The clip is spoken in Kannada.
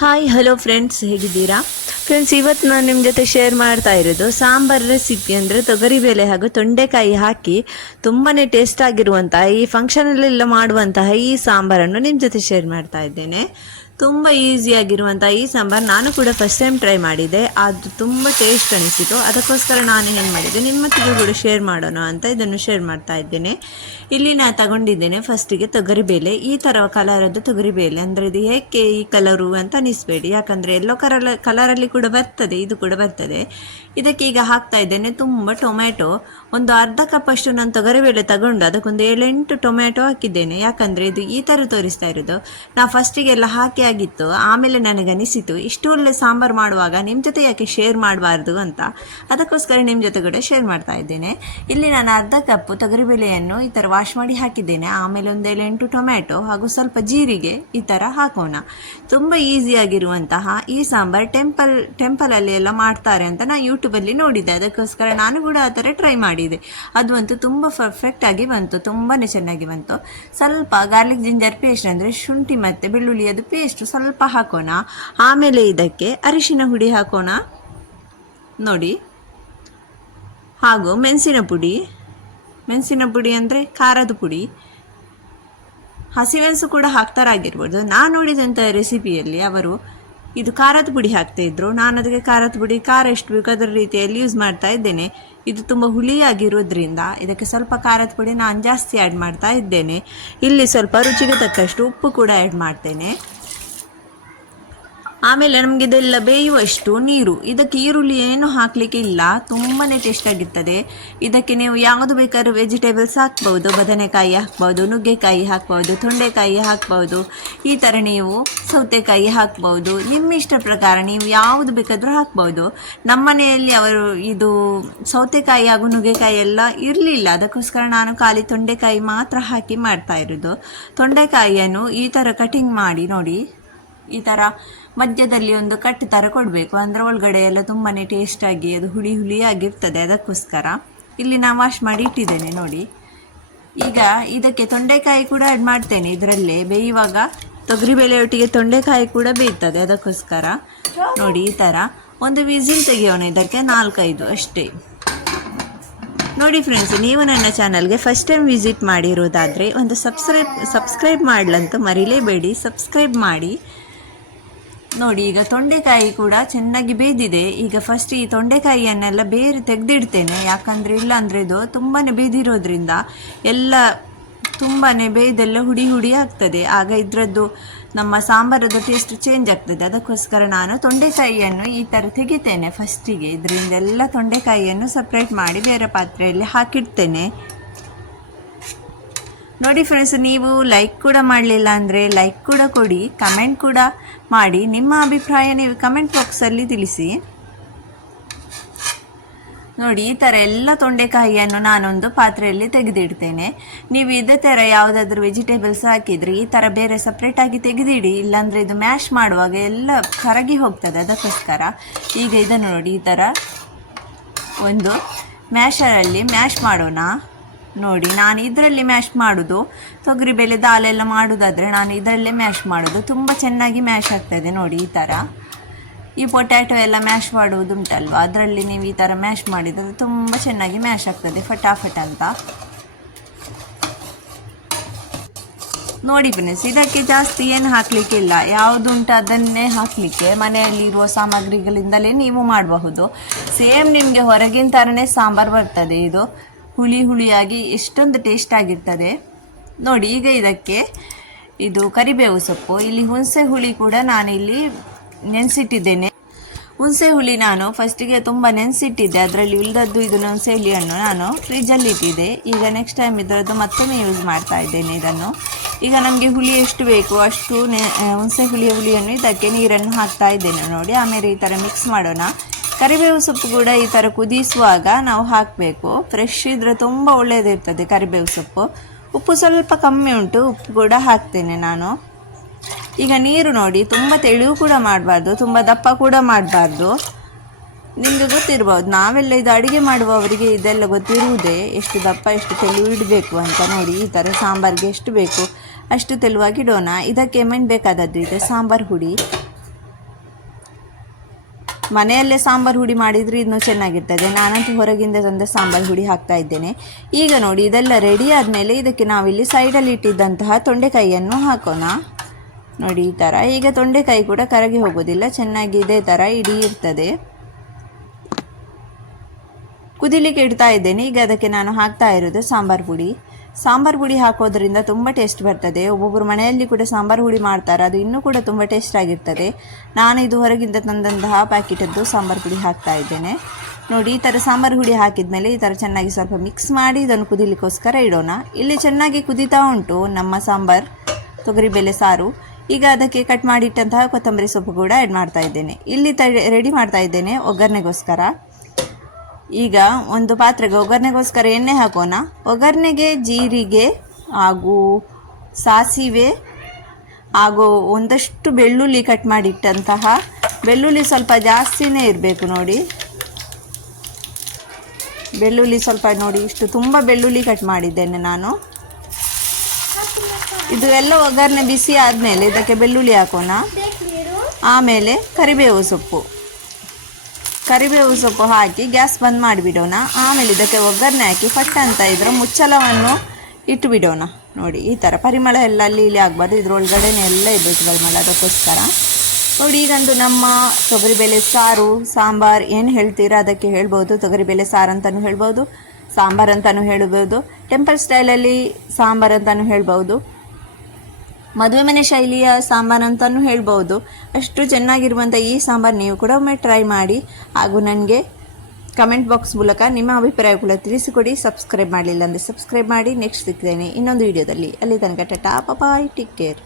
ಹಾಯ್ ಹಲೋ ಫ್ರೆಂಡ್ಸ್, ಹೇಗಿದ್ದೀರಾ ಫ್ರೆಂಡ್ಸ್? ಇವತ್ತು ನಾನು ನಿಮ್ಮ ಜೊತೆ ಶೇರ್ ಮಾಡ್ತಾ ಇರೋದು ಸಾಂಬಾರ್ ರೆಸಿಪಿ. ಅಂದರೆ ತೊಗರಿಬೇಳೆ ಹಾಗೂ ತೊಂಡೆಕಾಯಿ ಹಾಕಿ ತುಂಬಾ ಟೇಸ್ಟ್ ಆಗಿರುವಂತಹ ಈ ಫಂಕ್ಷನಲ್ಲೆಲ್ಲ ಮಾಡುವಂತಹ ಈ ಸಾಂಬಾರನ್ನು ನಿಮ್ಮ ಜೊತೆ ಶೇರ್ ಮಾಡ್ತಾ ಇದ್ದೇನೆ. ತುಂಬ ಈಸಿಯಾಗಿರುವಂಥ ಈ ಸಾಂಬಾರು ನಾನು ಕೂಡ ಫಸ್ಟ್ ಟೈಮ್ ಟ್ರೈ ಮಾಡಿದೆ. ಅದು ತುಂಬ ಟೇಸ್ಟ್ ಅನಿಸಿತು. ಅದಕ್ಕೋಸ್ಕರ ನಾನು ಏನು ಮಾಡಿದೆ, ನಿಮ್ಮೊತ್ತಿಗೆ ಕೂಡ ಶೇರ್ ಮಾಡೋಣ ಅಂತ ಇದನ್ನು ಶೇರ್ ಮಾಡ್ತಾ ಇದ್ದೇನೆ. ಇಲ್ಲಿ ನಾನು ತಗೊಂಡಿದ್ದೇನೆ ಫಸ್ಟಿಗೆ ತೊಗರಿಬೇಳೆ. ಈ ಥರ ಕಲರದ್ದು ತೊಗರಿಬೇಳೆ, ಅಂದರೆ ಇದು ಹೇಗೆ ಈ ಕಲರು ಅಂತ ಅನಿಸ್ಬೇಡಿ, ಯಾಕಂದರೆ ಎಲ್ಲೋ ಕಲರಲ್ಲಿ ಕೂಡ ಬರ್ತದೆ, ಇದು ಕೂಡ ಬರ್ತದೆ. ಇದಕ್ಕೆ ಈಗ ಹಾಕ್ತಾ ಇದ್ದೇನೆ ತುಂಬ ಟೊಮ್ಯಾಟೊ. ಒಂದು ಅರ್ಧ ಕಪ್ಪಷ್ಟು ನಾನು ತೊಗರಿಬೇಳೆ ತಗೊಂಡು ಅದಕ್ಕೊಂದು 7-8 ಟೊಮ್ಯಾಟೊ ಹಾಕಿದ್ದೇನೆ. ಯಾಕಂದರೆ ಇದು ಈ ಥರ ತೋರಿಸ್ತಾ ಇರೋದು. ನಾವು ಫಸ್ಟಿಗೆಲ್ಲ ಹಾಕಿ ಆಗಿತ್ತು, ಆಮೇಲೆ ನನಗೆ ಅನಿಸಿತು ಇಷ್ಟು ಒಳ್ಳೆ ಸಾಂಬಾರು ಮಾಡುವಾಗ ನಿಮ್ಮ ಜೊತೆ ಯಾಕೆ ಶೇರ್ ಮಾಡಬಾರ್ದು ಅಂತ. ಅದಕ್ಕೋಸ್ಕರ ನಿಮ್ಮ ಜೊತೆ ಕೂಡ ಶೇರ್ ಮಾಡ್ತಾ ಇದ್ದೇನೆ. ಇಲ್ಲಿ ನಾನು ಅರ್ಧ ಕಪ್ಪು ತೊಗರಿಬೇಳೆಯನ್ನು ಈ ಥರ ವಾಶ್ ಮಾಡಿ ಹಾಕಿದ್ದೇನೆ. ಆಮೇಲೆ ಒಂದು 7-8 ಟೊಮ್ಯಾಟೊ ಹಾಗೂ ಸ್ವಲ್ಪ ಜೀರಿಗೆ ಈ ಥರ ಹಾಕೋಣ. ತುಂಬ ಈಸಿಯಾಗಿರುವಂತಹ ಈ ಸಾಂಬಾರು ಟೆಂಪಲಲ್ಲಿ ಎಲ್ಲ ಮಾಡ್ತಾರೆ ಅಂತ ನಾನು ಯೂಟ್ಯೂಬಲ್ಲಿ ನೋಡಿದ್ದೆ. ಅದಕ್ಕೋಸ್ಕರ ನಾನು ಕೂಡ ಆ ಥರ ಟ್ರೈ ಮಾಡಿದೆ. ಅದು ಅಂತೂ ತುಂಬ ಪರ್ಫೆಕ್ಟಾಗಿ ಬಂತು, ತುಂಬಾ ಚೆನ್ನಾಗಿ ಬಂತು. ಸ್ವಲ್ಪ ಗಾರ್ಲಿಕ್ ಜಿಂಜರ್ ಪೇಸ್ಟ್, ಅಂದರೆ ಶುಂಠಿ ಮತ್ತು ಬೆಳ್ಳುಳ್ಳಿಯದು ಪೇಸ್ಟ್ ಸ್ವಲ್ಪ ಹಾಕೋಣ. ಆಮೇಲೆ ಇದಕ್ಕೆ ಅರಿಶಿನ ಹುಡಿ ಹಾಕೋಣ ನೋಡಿ, ಹಾಗೂ ಮೆಣಸಿನ ಪುಡಿ ಅಂದರೆ ಖಾರದ ಪುಡಿ. ಹಸಿಮೆಣಸು ಕೂಡ ಹಾಕ್ತಾರಾಗಿರ್ಬೋದು. ನಾನು ನೋಡಿದಂಥ ರೆಸಿಪಿಯಲ್ಲಿ ಅವರು ಇದು ಖಾರದ ಪುಡಿ ಹಾಕ್ತಾಯಿದ್ರು. ನಾನು ಅದಕ್ಕೆ ಖಾರದ ಪುಡಿ ಖಾರ ಎಷ್ಟು ಬೇಕು ಅದರ ರೀತಿಯಲ್ಲಿ ಯೂಸ್ ಮಾಡ್ತಾ ಇದ್ದೇನೆ. ಇದು ತುಂಬ ಹುಳಿಯಾಗಿರೋದ್ರಿಂದ ಇದಕ್ಕೆ ಸ್ವಲ್ಪ ಖಾರದ ಪುಡಿ ನಾನು ಜಾಸ್ತಿ ಆ್ಯಡ್ ಮಾಡ್ತಾ ಇದ್ದೇನೆ. ಇಲ್ಲಿ ಸ್ವಲ್ಪ ರುಚಿಗೆ ತಕ್ಕಷ್ಟು ಉಪ್ಪು ಕೂಡ ಆ್ಯಡ್ ಮಾಡ್ತೇನೆ. ಆಮೇಲೆ ನಮಗೆ ಇದೆಲ್ಲ ಬೇಯುವಷ್ಟು ನೀರು. ಇದಕ್ಕೆ ಈರುಳ್ಳಿ ಏನು ಹಾಕಲಿಕ್ಕೆ ಇಲ್ಲ, ತುಂಬಾ ಟೇಸ್ಟಾಗಿರ್ತದೆ. ಇದಕ್ಕೆ ನೀವು ಯಾವುದು ಬೇಕಾದ್ರೂ ವೆಜಿಟೇಬಲ್ಸ್ ಹಾಕ್ಬೋದು. ಬದನೆಕಾಯಿ ಹಾಕ್ಬೋದು, ನುಗ್ಗೆಕಾಯಿ ಹಾಕ್ಬೋದು, ತೊಂಡೆಕಾಯಿ ಹಾಕ್ಬೋದು, ಈ ಥರ ನೀವು ಸೌತೆಕಾಯಿ ಹಾಕ್ಬೋದು. ನಿಮ್ಮ ಇಷ್ಟ ಪ್ರಕಾರ ನೀವು ಯಾವುದು ಬೇಕಾದರೂ ಹಾಕ್ಬೋದು. ನಮ್ಮ ಮನೆಯಲ್ಲಿ ಅವರು ಇದು ಸೌತೆಕಾಯಿ ಹಾಗೂ ನುಗ್ಗೆಕಾಯಿ ಎಲ್ಲ ಇರಲಿಲ್ಲ, ಅದಕ್ಕೋಸ್ಕರ ನಾನು ಖಾಲಿ ತೊಂಡೆಕಾಯಿ ಮಾತ್ರ ಹಾಕಿ ಮಾಡ್ತಾ ಇರೋದು. ತೊಂಡೆಕಾಯಿಯನ್ನು ಈ ಥರ ಕಟಿಂಗ್ ಮಾಡಿ ನೋಡಿ, ಈ ಥರ ಮಧ್ಯದಲ್ಲಿ ಒಂದು ಕಟ್ ಥರ ಕೊಡಬೇಕು. ಅಂದರೆ ಒಳಗಡೆ ಎಲ್ಲ ತುಂಬಾ ಟೇಸ್ಟಾಗಿ ಅದು ಹುಳಿಯಾಗಿರ್ತದೆ. ಅದಕ್ಕೋಸ್ಕರ ಇಲ್ಲಿ ನಾನು ವಾಶ್ ಮಾಡಿ ಇಟ್ಟಿದ್ದೇನೆ ನೋಡಿ. ಈಗ ಇದಕ್ಕೆ ತೊಂಡೆಕಾಯಿ ಕೂಡ ಆ್ಯಡ್ ಮಾಡ್ತೇನೆ. ಇದರಲ್ಲೇ ಬೇಯುವಾಗ ತೊಗರಿಬೇಳೆ ಒಟ್ಟಿಗೆ ತೊಂಡೆಕಾಯಿ ಕೂಡ ಬೇಯ್ತದೆ. ಅದಕ್ಕೋಸ್ಕರ ನೋಡಿ ಈ ಥರ ಒಂದು ವಿಸಿಲ್ ತೆಗೆಯೋಣ. ಇದಕ್ಕೆ 4-5 ಅಷ್ಟೇ. ನೋಡಿ ಫ್ರೆಂಡ್ಸ್, ನೀವು ನನ್ನ ಚಾನಲ್ಗೆ ಫಸ್ಟ್ ಟೈಮ್ ವಿಸಿಟ್ ಮಾಡಿರೋದಾದರೆ ಒಂದು ಸಬ್ಸ್ಕ್ರೈಬ್ ಮಾಡಲಂತೂ ಮರಿಲೇಬೇಡಿ, ಸಬ್ಸ್ಕ್ರೈಬ್ ಮಾಡಿ ನೋಡಿ. ಈಗ ತೊಂಡೆಕಾಯಿ ಕೂಡ ಚೆನ್ನಾಗಿ ಬೇಯ್ದಿದೆ. ಈಗ ಫಸ್ಟ್ ಈ ತೊಂಡೆಕಾಯಿಯನ್ನೆಲ್ಲ ಬೇರೆ ತೆಗೆದಿಡ್ತೇನೆ, ಯಾಕಂದರೆ ಇಲ್ಲಾಂದರೆ ಇದು ತುಂಬಾ ಬೇಯ್ದಿರೋದ್ರಿಂದ ಎಲ್ಲ ತುಂಬಾ ಬೇಯ್ದೆಲ್ಲ ಹುಡಿ ಆಗ್ತದೆ. ಆಗ ಇದರದ್ದು ನಮ್ಮ ಸಾಂಬಾರದ್ದು ಟೇಸ್ಟ್ ಚೇಂಜ್ ಆಗ್ತದೆ. ಅದಕ್ಕೋಸ್ಕರ ನಾನು ತೊಂಡೆಕಾಯಿಯನ್ನು ಈ ಥರ ತೆಗಿತೇನೆ ಫಸ್ಟಿಗೆ. ಇದರಿಂದೆಲ್ಲ ತೊಂಡೆಕಾಯಿಯನ್ನು ಸಪ್ರೇಟ್ ಮಾಡಿ ಬೇರೆ ಪಾತ್ರೆಯಲ್ಲಿ ಹಾಕಿಡ್ತೇನೆ. ನೋಡಿ ಫ್ರೆಂಡ್ಸ್, ನೀವು ಲೈಕ್ ಕೂಡ ಮಾಡಲಿಲ್ಲ ಅಂದರೆ ಲೈಕ್ ಕೂಡ ಕೊಡಿ, ಕಮೆಂಟ್ ಕೂಡ ಮಾಡಿ. ನಿಮ್ಮ ಅಭಿಪ್ರಾಯ ನೀವು ಕಮೆಂಟ್ ಬಾಕ್ಸಲ್ಲಿ ತಿಳಿಸಿ. ನೋಡಿ ಈ ಥರ ಎಲ್ಲ ತೊಂಡೆಕಾಯಿಯನ್ನು ನಾನೊಂದು ಪಾತ್ರೆಯಲ್ಲಿ ತೆಗೆದಿಡ್ತೇನೆ. ನೀವು ಇದೇ ಥರ ಯಾವುದಾದ್ರೂ ವೆಜಿಟೇಬಲ್ಸ್ ಹಾಕಿದರೆ ಈ ಥರ ಬೇರೆ ಸಪ್ರೇಟಾಗಿ ತೆಗೆದಿಡಿ, ಇಲ್ಲಾಂದರೆ ಇದು ಮ್ಯಾಶ್ ಮಾಡುವಾಗ ಎಲ್ಲ ಕರಗಿ ಹೋಗ್ತದೆ. ಅದಕ್ಕೋಸ್ಕರ ಈಗ ಇದನ್ನು ನೋಡಿ ಈ ಥರ ಒಂದು ಮ್ಯಾಶರಲ್ಲಿ ಮ್ಯಾಶ್ ಮಾಡೋಣ. ನೋಡಿ ನಾನು ಇದರಲ್ಲಿ ಮ್ಯಾಶ್ ಮಾಡೋದು, ತೊಗರಿಬೇಳೆ ದಾಲೆಲ್ಲ ಮಾಡೋದಾದರೆ ನಾನು ಇದರಲ್ಲೇ ಮ್ಯಾಶ್ ಮಾಡೋದು. ತುಂಬ ಚೆನ್ನಾಗಿ ಮ್ಯಾಶ್ ಆಗ್ತದೆ ನೋಡಿ. ಈ ಥರ ಈ ಪೊಟ್ಯಾಟೊ ಎಲ್ಲ ಮ್ಯಾಶ್ ಮಾಡುವುದುಂಟಲ್ವ, ಅದರಲ್ಲಿ ನೀವು ಈ ಥರ ಮ್ಯಾಶ್ ಮಾಡಿದರೆ ತುಂಬ ಚೆನ್ನಾಗಿ ಮ್ಯಾಶ್ ಆಗ್ತದೆ ಫಟಾಫಟ್ ಅಂತ. ನೋಡಿ ಫ್ರೆಂಡ್ಸ್, ಇದಕ್ಕೆ ಜಾಸ್ತಿ ಏನು ಹಾಕಲಿಕ್ಕಿಲ್ಲ, ಯಾವುದುಂಟು ಅದನ್ನೇ ಹಾಕಲಿಕ್ಕೆ. ಮನೆಯಲ್ಲಿರುವ ಸಾಮಗ್ರಿಗಳಿಂದಲೇ ನೀವು ಮಾಡಬಹುದು. ಸೇಮ್ ನಿಮಗೆ ಹೊರಗಿನ ಥರನೇ ಸಾಂಬಾರು ಬರ್ತದೆ. ಇದು ಹುಳಿಯಾಗಿ ಎಷ್ಟೊಂದು ಟೇಸ್ಟ್ ಆಗಿರ್ತದೆ ನೋಡಿ. ಈಗ ಇದಕ್ಕೆ ಇದು ಕರಿಬೇವು ಸೊಪ್ಪು, ಇಲ್ಲಿ ಹುಣಸೆ ಹುಳಿ ಕೂಡ ನಾನಿಲ್ಲಿ ನೆನೆಸಿಟ್ಟಿದ್ದೇನೆ. ಹುಣಸೆ ಹುಳಿ ನಾನು ಫಸ್ಟಿಗೆ ತುಂಬ ನೆನೆಸಿಟ್ಟಿದ್ದೆ, ಅದರಲ್ಲಿ ಉಳಿದದ್ದು ಇದು ಹುಣಸೆ ಹುಳಿಯನ್ನು ನಾನು ಫ್ರಿಜ್ಜಲ್ಲಿ ಇಟ್ಟಿದ್ದೆ. ಈಗ ನೆಕ್ಸ್ಟ್ ಟೈಮ್ ಇದರದ್ದು ಮತ್ತೊಮ್ಮೆ ಯೂಸ್ ಮಾಡ್ತಾ ಇದ್ದೇನೆ ಇದನ್ನು. ಈಗ ನಮಗೆ ಹುಳಿ ಎಷ್ಟು ಬೇಕು ಅಷ್ಟು ಹುಣಸೆ ಹುಳಿಯನ್ನು ಇದಕ್ಕೆ ನೀರನ್ನು ಹಾಕ್ತಾ ಇದ್ದೇನೆ ನೋಡಿ. ಆಮೇಲೆ ಈ ಥರ ಮಿಕ್ಸ್ ಮಾಡೋಣ. ಕರಿಬೇವು ಸೊಪ್ಪು ಕೂಡ ಈ ಥರ ಕುದಿಸುವಾಗ ನಾವು ಹಾಕಬೇಕು. ಫ್ರೆಶ್ ಇದ್ದರೆ ತುಂಬ ಒಳ್ಳೆಯದಿರ್ತದೆ ಕರಿಬೇವು ಸೊಪ್ಪು. ಉಪ್ಪು ಸ್ವಲ್ಪ ಕಮ್ಮಿ ಉಂಟು, ಉಪ್ಪು ಕೂಡ ಹಾಕ್ತೇನೆ ನಾನು. ಈಗ ನೀರು ನೋಡಿ, ತುಂಬ ತೆಳು ಕೂಡ ಮಾಡಬಾರ್ದು, ತುಂಬ ದಪ್ಪ ಕೂಡ ಮಾಡಬಾರ್ದು. ನಿಮಗೆ ಗೊತ್ತಿರ್ಬೋದು, ನಾವೆಲ್ಲ ಇದು ಅಡುಗೆ ಮಾಡುವವರಿಗೆ ಇದೆಲ್ಲ ಗೊತ್ತಿರುವುದೇ, ಎಷ್ಟು ದಪ್ಪ ಎಷ್ಟು ತೆಳು ಇಡಬೇಕು ಅಂತ. ನೋಡಿ ಈ ಥರ ಸಾಂಬಾರಿಗೆ ಎಷ್ಟು ಬೇಕು ಅಷ್ಟು ತೆಳುವಾಗಿ ಇಡೋಣ. ಇದಕ್ಕೆ ಬೇಕಾದದ್ದು ಇದೆ ಸಾಂಬಾರು ಹುಡಿ. ಮನೆಯಲ್ಲೇ ಸಾಂಬಾರು ಹುಡಿ ಮಾಡಿದರೆ ಇನ್ನೂ ಚೆನ್ನಾಗಿರ್ತದೆ. ನಾನಂತೂ ಹೊರಗಿಂದ ತಂದ ಸಾಂಬಾರು ಹುಡಿ ಹಾಕ್ತಾ ಇದ್ದೇನೆ. ಈಗ ನೋಡಿ ಇದೆಲ್ಲ ರೆಡಿ ಆದಮೇಲೆ ಇದಕ್ಕೆ ನಾವಿಲ್ಲಿ ಸೈಡಲ್ಲಿ ಇಟ್ಟಿದ್ದಂತಹ ತೊಂಡೆಕಾಯಿಯನ್ನು ಹಾಕೋಣ. ನೋಡಿ ಈ ಥರ. ಈಗ ತೊಂಡೆಕಾಯಿ ಕೂಡ ಕರಗಿ ಹೋಗೋದಿಲ್ಲ, ಚೆನ್ನಾಗಿ ಇದೇ ಥರ ಇಡೀ ಇರ್ತದೆ. ಕುದಿಲಿಕ್ಕೆ ಇಡ್ತಾ ಇದ್ದೇನೆ. ಈಗ ಅದಕ್ಕೆ ನಾನು ಹಾಕ್ತಾ ಇರೋದು ಸಾಂಬಾರು ಪುಡಿ. ಸಾಂಬಾರು ಪುಡಿ ಹಾಕೋದ್ರಿಂದ ತುಂಬ ಟೇಸ್ಟ್ ಬರ್ತದೆ. ಒಬ್ಬೊಬ್ಬರು ಮನೆಯಲ್ಲಿ ಕೂಡ ಸಾಂಬಾರು ಹುಡಿ ಮಾಡ್ತಾರೆ, ಅದು ಇನ್ನೂ ಕೂಡ ತುಂಬ ಟೇಸ್ಟ್ ಆಗಿರ್ತದೆ. ನಾನು ಇದು ಹೊರಗಿಂದ ತಂದಂತಹ ಪ್ಯಾಕೆಟದ್ದು ಸಾಂಬಾರು ಪುಡಿ ಹಾಕ್ತಾ ಇದ್ದೇನೆ. ನೋಡಿ ಈ ಥರ ಸಾಂಬಾರು ಹುಡಿ ಹಾಕಿದ ಮೇಲೆ ಈ ಥರ ಚೆನ್ನಾಗಿ ಸ್ವಲ್ಪ ಮಿಕ್ಸ್ ಮಾಡಿ ಇದನ್ನು ಕುದಿಲಿಕ್ಕೋಸ್ಕರ ಇಡೋಣ. ಇಲ್ಲಿ ಚೆನ್ನಾಗಿ ಕುದೀತಾ ಉಂಟು ನಮ್ಮ ಸಾಂಬಾರು ತೊಗರಿಬೇಳೆ ಸಾರು. ಈಗ ಅದಕ್ಕೆ ಕಟ್ ಮಾಡಿಟ್ಟಂತಹ ಕೊತ್ತಂಬರಿ ಸೊಪ್ಪು ಕೂಡ ಆ್ಯಡ್ ಮಾಡ್ತಾ ಇದ್ದೇನೆ. ಇಲ್ಲಿ ರೆಡಿ ಮಾಡ್ತಾ ಇದ್ದೇನೆ ಒಗ್ಗರಣೆಗೋಸ್ಕರ. ಈಗ ಒಂದು ಪಾತ್ರೆಗೆ ಒಗ್ಗರಣೆಗೋಸ್ಕರ ಎಣ್ಣೆ ಹಾಕೋಣ. ಒಗ್ಗರಣೆಗೆ ಜೀರಿಗೆ ಹಾಗೂ ಸಾಸಿವೆ ಹಾಗೂ ಒಂದಷ್ಟು ಬೆಳ್ಳುಳ್ಳಿ ಕಟ್ ಮಾಡಿಟ್ಟಂತಹ, ಬೆಳ್ಳುಳ್ಳಿ ಸ್ವಲ್ಪ ಜಾಸ್ತಿನೇ ಇರಬೇಕು ನೋಡಿ. ಬೆಳ್ಳುಳ್ಳಿ ಸ್ವಲ್ಪ ನೋಡಿ, ಇಷ್ಟು ತುಂಬ ಬೆಳ್ಳುಳ್ಳಿ ಕಟ್ ಮಾಡಿದ್ದೇನೆ ನಾನು. ಇದು ಎಲ್ಲ ಒಗ್ಗರಣೆ ಬಿಸಿ ಆದಮೇಲೆ ಇದಕ್ಕೆ ಬೆಳ್ಳುಳ್ಳಿ ಹಾಕೋಣ. ಆಮೇಲೆ ಕರಿಬೇವು ಸೊಪ್ಪು ಹಾಕಿ ಗ್ಯಾಸ್ ಬಂದ್ ಮಾಡಿಬಿಡೋಣ. ಆಮೇಲೆ ಇದಕ್ಕೆ ಒಗ್ಗರಣೆ ಹಾಕಿ ಫಟ್ ಅಂತ ಇದರ ಮುಚ್ಚಳವನ್ನು ಇಟ್ಟು ಬಿಡೋಣ. ನೋಡಿ ಈ ಥರ ಪರಿಮಳ ಎಲ್ಲ ಅಲ್ಲಿ ಇಲ್ಲಿ ಆಗಬಾರ್ದು, ಇದ್ರೊಳಗಡೆನೇ ಎಲ್ಲ ಇರಬೇಕು ಪರಿಮಳ, ಅದಕ್ಕೋಸ್ಕರ. ನೋಡಿ ಈಗಂತೂ ನಮ್ಮ ತೊಗರಿಬೇಳೆ ಸಾರು ಸಾಂಬಾರು ಏನು ಹೇಳ್ತೀರಾ ಅದಕ್ಕೆ ಹೇಳ್ಬೋದು. ತೊಗರಿಬೇಳೆ ಸಾರು ಅಂತಲೂ ಹೇಳ್ಬೋದು, ಸಾಂಬಾರು ಅಂತಲೂ ಹೇಳ್ಬೋದು, ಟೆಂಪಲ್ ಸ್ಟೈಲಲ್ಲಿ ಸಾಂಬಾರು ಅಂತಲೂ ಹೇಳ್ಬೋದು, ಮದುವೆ ಮನೆ ಶೈಲಿಯ ಸಾಂಬಾರು ಅಂತಲೂ ಹೇಳ್ಬೋದು. ಅಷ್ಟು ಚೆನ್ನಾಗಿರುವಂಥ ಈ ಸಾಂಬಾರು ನೀವು ಕೂಡ ಒಮ್ಮೆ ಟ್ರೈ ಮಾಡಿ. ಹಾಗೂ ನನಗೆ ಕಮೆಂಟ್ ಬಾಕ್ಸ್ ಮೂಲಕ ನಿಮ್ಮ ಅಭಿಪ್ರಾಯ ಕೂಡ ತಿಳಿಸಿಕೊಡಿ. ಸಬ್ಸ್ಕ್ರೈಬ್ ಮಾಡಲಿಲ್ಲ ಅಂದರೆ ಸಬ್ಸ್ಕ್ರೈಬ್ ಮಾಡಿ. ನೆಕ್ಸ್ಟ್ ಸಿಗ್ತೇನೆ ಇನ್ನೊಂದು ವಿಡಿಯೋದಲ್ಲಿ. ಅಲ್ಲಿ ತನಕ ಟಾಟಾ ಬಾಯ್, ಟೇಕ್ ಕೇರ್.